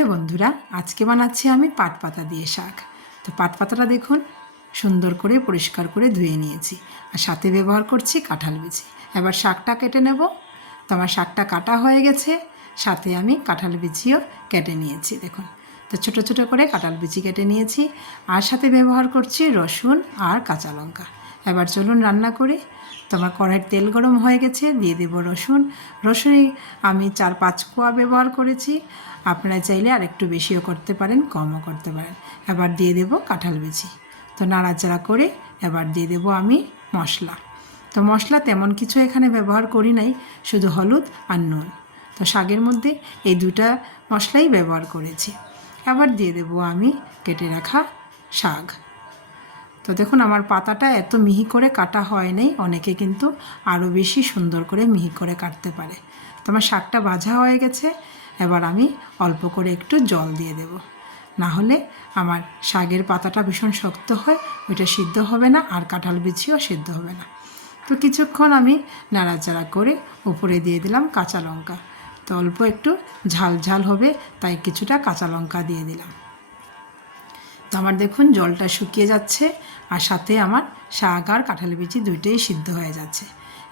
Hello বন্ধুরা, আজকে বানাচ্ছি আমি পাট পাতা দিয়ে শাক। তো পাট পাতাটা দেখুন সুন্দর করে পরিষ্কার করে ধুয়ে নিয়েছি, আর সাথে ব্যবহার করছি কাঁঠাল বিচি। এবার শাকটা কেটে নেব। তো আমার শাকটা কাটা হয়ে গেছে, সাথে আমি কাঁঠাল বিচিও কেটে নিয়েছি। দেখুন, তো ছোটো ছোটো করে কাঁঠাল বিচি কেটে নিয়েছি, আর সাথে ব্যবহার করছি রসুন আর কাঁচা লঙ্কা। এবার চলুন রান্না করি। তো আমার কড়াইয়ের তেল গরম হয়ে গেছে, দিয়ে দেবো রসুন। রসুনে আমি 4-5 কোয়া ব্যবহার করেছি, আপনারা চাইলে আর একটু বেশিও করতে পারেন, কমও করতে পারেন। এবার দিয়ে দেবো কাঁঠাল বিচি। তো নাড়াচাড়া করে এবার দিয়ে দেবো আমি মশলা। তো মশলা তেমন কিছু এখানে ব্যবহার করি নাই, শুধু হলুদ আর নুন। তো শাকের মধ্যে এই দুটা মশলাই ব্যবহার করেছি। এবার দিয়ে দেবো আমি কেটে রাখা শাক। তো দেখুন আমার পাতাটা এত মিহি করে কাটা হয় নাই, অনেকে কিন্তু আরও বেশি সুন্দর করে মিহি করে কাটতে পারে। তো আমার শাকটা ভাজা হয়ে গেছে, এবার আমি অল্প করে একটু জল দিয়ে দেব, না হলে আমার শাকের পাতাটা ভীষণ শক্ত হয়, ওইটা সিদ্ধ হবে না, আর কাঁঠাল বিচিও সিদ্ধ হবে না। তো কিছুক্ষণ আমি নাড়াচাড়া করে উপরে দিয়ে দিলাম কাঁচা লঙ্কা। তো অল্প একটু ঝাল ঝাল হবে, তাই কিছুটা কাঁচা লঙ্কা দিয়ে দিলাম। তো আমার দেখুন জলটা শুকিয়ে যাচ্ছে, আর সাথে আমার শাক আর কাঁঠাল বিচি দুইটাই সিদ্ধ হয়ে যাচ্ছে।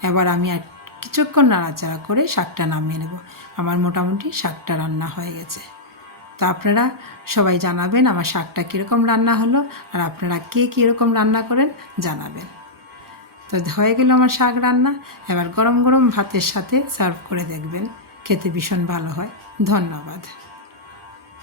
এবার আমি আর কিছুক্ষণ নাড়াচাড়া করে শাকটা নামিয়ে নেব। আমার মোটামুটি শাকটা রান্না হয়ে গেছে। তো আপনারা সবাই জানাবেন আমার শাকটা কীরকম রান্না হলো, আর আপনারা কে কীরকম রান্না করেন জানাবেন। তো হয়ে গেল আমার শাক রান্না। এবার গরম গরম ভাতের সাথে সার্ভ করে দেখবেন, খেতে ভীষণ ভালো হয়। ধন্যবাদ।